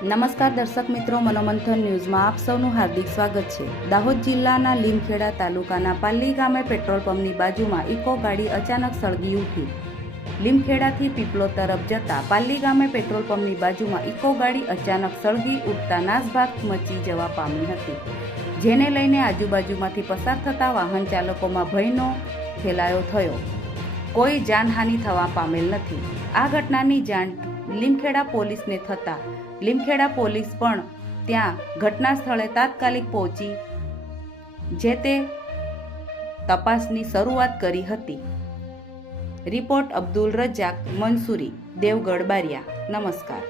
નમસ્કાર દર્શક મિત્રો, મનોમંથન ન્યૂઝમાં આપ સૌનું હાર્દિક સ્વાગત છે। દાહોદ જિલ્લાના લીમખેડા તાલુકાના પાલ્લી ગામે પેટ્રોલ પંપની બાજુમાં ઇકો ગાડી અચાનક સળગી ઉઠી। લીમખેડાથી પીપલો તરફ જતા પાલ્લી ગામે પેટ્રોલ પંપની બાજુમાં ઇકો ગાડી અચાનક સળગી ઉઠતા નાસભાગ મચી જવા પામી હતી, જેને લઈને આજુબાજુમાંથી પસાર થતા વાહન ચાલકોમાં ભયનો ફેલાયો થયો। કોઈ જાનહાનિ થવા પામેલ નથી। આ ઘટનાની જાણ લીમખેડા પોલીસને થતા લીમખેડા પોલીસ પણ ત્યાં ઘટના સ્થળે તાત્કાલિક પહોંચી જે તે તપાસની શરૂઆત કરી હતી। રિપોર્ટ અબ્દુલ રજાક મંસૂરી, દેવગઢ બારિયા। નમસ્કાર।